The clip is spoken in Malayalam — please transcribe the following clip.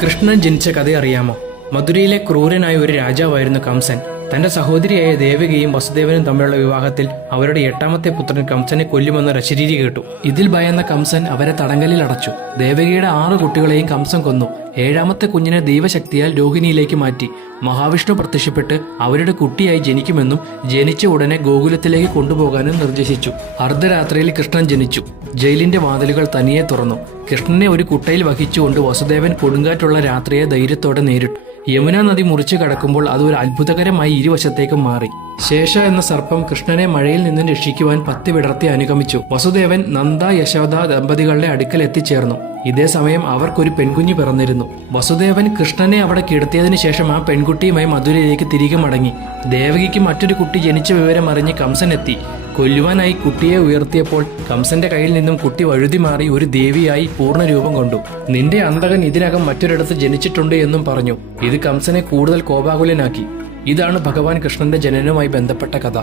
കൃഷ്ണൻ ജനിച്ച കഥ അറിയാമോ? മധുരയിലെ ക്രൂരനായ ഒരു രാജാവായിരുന്നു കംസൻ. തന്റെ സഹോദരിയായ ദേവകിയും വസുദേവനും തമ്മിലുള്ള വിവാഹത്തിൽ അവരുടെ 8ാമത്തെ പുത്രൻ കംസനെ കൊല്ലുമെന്നൊരു അശരീരി കേട്ടു. ഇതിൽ ഭയന്ന കംസൻ അവരെ തടങ്കലിൽ അടച്ചു. ദേവകിയുടെ 6 കുട്ടികളെയും കംസൻ കൊന്നു. 7ാമത്തെ കുഞ്ഞിനെ ദൈവശക്തിയാൽ രോഹിണിയിലേക്ക് മാറ്റി. മഹാവിഷ്ണു പ്രത്യക്ഷപ്പെട്ട് അവരുടെ കുട്ടിയായി ജനിക്കുമെന്നും ജനിച്ച ഉടനെ ഗോകുലത്തിലേക്ക് കൊണ്ടുപോകാനും നിർദ്ദേശിച്ചു. അർദ്ധരാത്രിയിൽ കൃഷ്ണൻ ജനിച്ചു. ജയിലിന്റെ വാതിലുകൾ തനിയെ തുറന്നു. കൃഷ്ണനെ ഒരു കുട്ടയിൽ വഹിച്ചുകൊണ്ട് വസുദേവൻ കൊടുങ്കാറ്റുള്ള രാത്രിയെ ധൈര്യത്തോടെ നേരിട്ടു. യമുന നദി മുറിച്ചു കടക്കുമ്പോൾ അത് ഒരു അത്ഭുതകരമായി ഇരുവശത്തേക്കും മാറി. ശേഷ എന്ന സർപ്പം കൃഷ്ണനെ മഴയിൽ നിന്നും രക്ഷിക്കുവാൻ 10 വിടർത്തി അനുഗമിച്ചു. വസുദേവൻ നന്ദ യശോദ ദമ്പതികളുടെ അടുക്കൽ എത്തിച്ചേർന്നു. ഇതേ സമയം അവർക്കൊരു പെൺകുഞ്ഞ് പിറന്നിരുന്നു. വസുദേവൻ കൃഷ്ണനെ അവിടെ കിടത്തിയതിനു ശേഷം ആ പെൺകുട്ടിയുമായി മധുരയിലേക്ക് തിരികെ മടങ്ങി. ദേവകിക്ക് മറ്റൊരു കുട്ടി ജനിച്ച വിവരം അറിഞ്ഞ് കംസൻ എത്തി. കൊല്ലുവാനായി കുട്ടിയെ ഉയർത്തിയപ്പോൾ കംസന്റെ കയ്യിൽ നിന്നും കുട്ടി വഴുതി മാറി ഒരു ദേവിയായി പൂർണ്ണരൂപം കൊണ്ടു. നിന്റെ അന്തകൻ ഇതിനകം മറ്റൊരിടത്ത് ജനിച്ചിട്ടുണ്ട് എന്നും പറഞ്ഞു. ഇത് കംസനെ കൂടുതൽ കോപാകുലനാക്കി. ഇതാണ് ഭഗവാൻ കൃഷ്ണന്റെ ജനനവുമായി ബന്ധപ്പെട്ട കഥ.